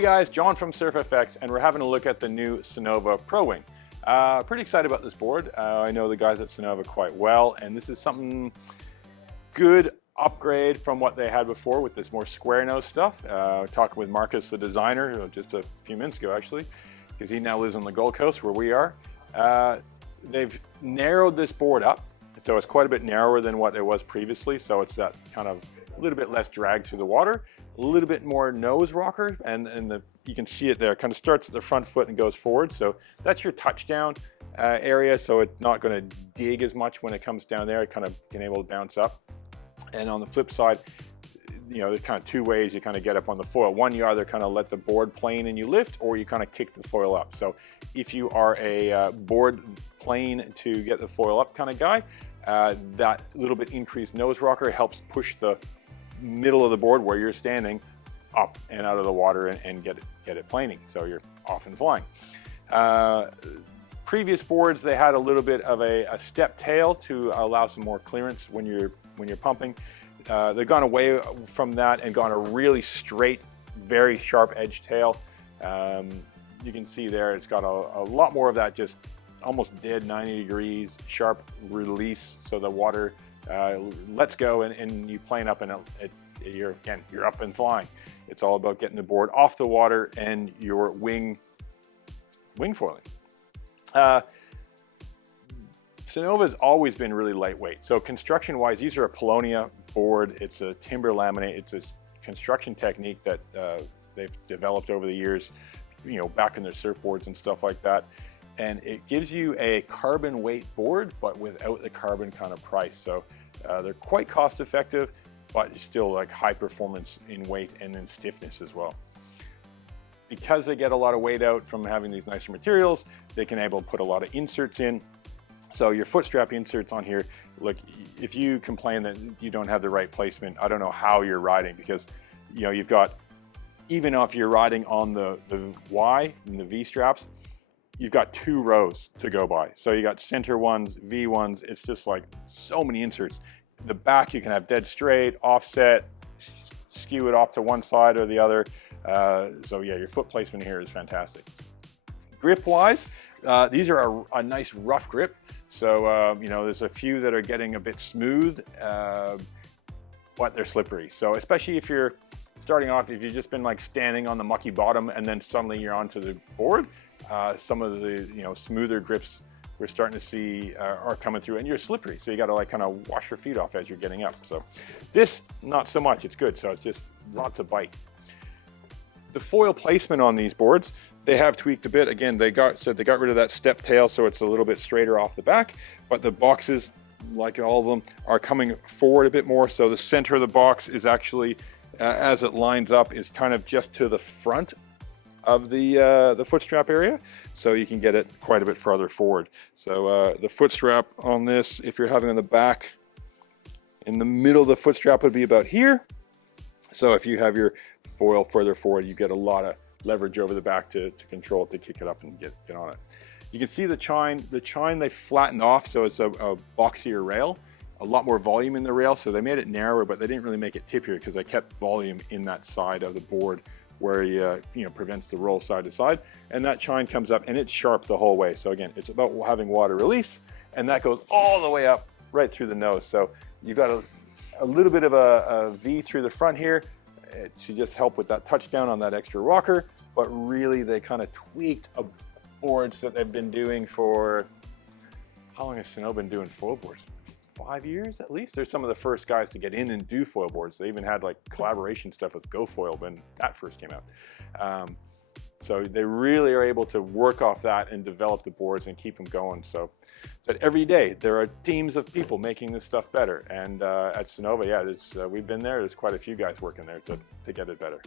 Hey guys, John from SurfFX, and we're having a look at the new Sunova Pro Wing. Pretty excited about this board. I know the guys at Sunova quite well, and this is something good upgrade from what they had before with this more square nose stuff. Talking with Marcus, the designer, just a few minutes ago actually, because he now lives on the Gold Coast where we are. They've narrowed this board up, so it's quite a bit narrower than what it was previously, so it's that kind of a little bit less drag through the water, a little bit more nose rocker, and you can see it there. It kind of starts at the front foot and goes forward, so that's your touchdown area, so it's not going to dig as much when it comes down there. It kind of being able to bounce up. And on the flip side, you know, there's kind of two ways you kind of get up on the foil. One, you either kind of let the board plane and you lift, or you kind of kick the foil up. So if you are a board plane to get the foil up kind of guy, that little bit increased nose rocker helps push the middle of the board where you're standing up and out of the water and get it planing, so you're off and flying. Previous boards, they had a little bit of a step tail to allow some more clearance when you're pumping. They've gone away from that and gone a really straight, very sharp edge tail. You can see there it's got a lot more of that just almost dead 90 degrees sharp release, so the water lets go and you plane up and you're up and flying. It's all about getting the board off the water and your wing foiling. Sunova's always been really lightweight. So construction wise, these are a Polonia board. It's a timber laminate. It's a construction technique that they've developed over the years, you know, back in their surfboards and stuff like that. And it gives you a carbon weight board, but without the carbon kind of price. So they're quite cost effective, but still like high performance in weight and in stiffness as well. Because they get a lot of weight out from having these nicer materials, they can able to put a lot of inserts in. So your foot strap inserts on here, look, if you complain that you don't have the right placement, I don't know how you're riding, because you know, you've got, even if you're riding on the Y and the V straps, you've got two rows to go by. So you got center ones, V ones, it's just like so many inserts. The back you can have dead straight, offset, skew it off to one side or the other. So yeah, your foot placement here is fantastic. Grip wise, these are a nice rough grip. So you know, there's a few that are getting a bit smooth, but they're slippery. So especially if you're starting off, if you've just been like standing on the mucky bottom and then suddenly you're onto the board, some of the, you know, smoother grips we're starting to see are coming through, and you're slippery, so you got to like kind of wash your feet off as you're getting up. So this, not so much. It's good. So it's just lots of bite. The foil placement on these boards, they have tweaked a bit. Again, they got rid of that step tail, so it's a little bit straighter off the back, but the boxes, like all of them, are coming forward a bit more. So the center of the box is actually, as it lines up, is kind of just to the front of the foot strap area, so you can get it quite a bit farther forward. So the foot strap on this, if you're having on the back, in the middle of the foot strap would be about here. So if you have your foil further forward, you get a lot of leverage over the back to control it, to kick it up and get on it. You can see the chine they flattened off, so it's a boxier rail, a lot more volume in the rail, so they made it narrower, but they didn't really make it tippier because they kept volume in that side of the board where you know, prevents the roll side to side, and that chine comes up and it's sharp the whole way. So again, it's about having water release, and that goes all the way up right through the nose. So you've got a little bit of a V through the front here to just help with that touchdown on that extra rocker, but really they kind of tweaked boards that they've been doing for, how long has Sunova been doing foil boards? 5 years at least. They're some of the first guys to get in and do foil boards. They even had like collaboration stuff with GoFoil when that first came out. So they really are able to work off that and develop the boards and keep them going. So every day there are teams of people making this stuff better. And at Sunova, yeah, we've been there. There's quite a few guys working there to get it better.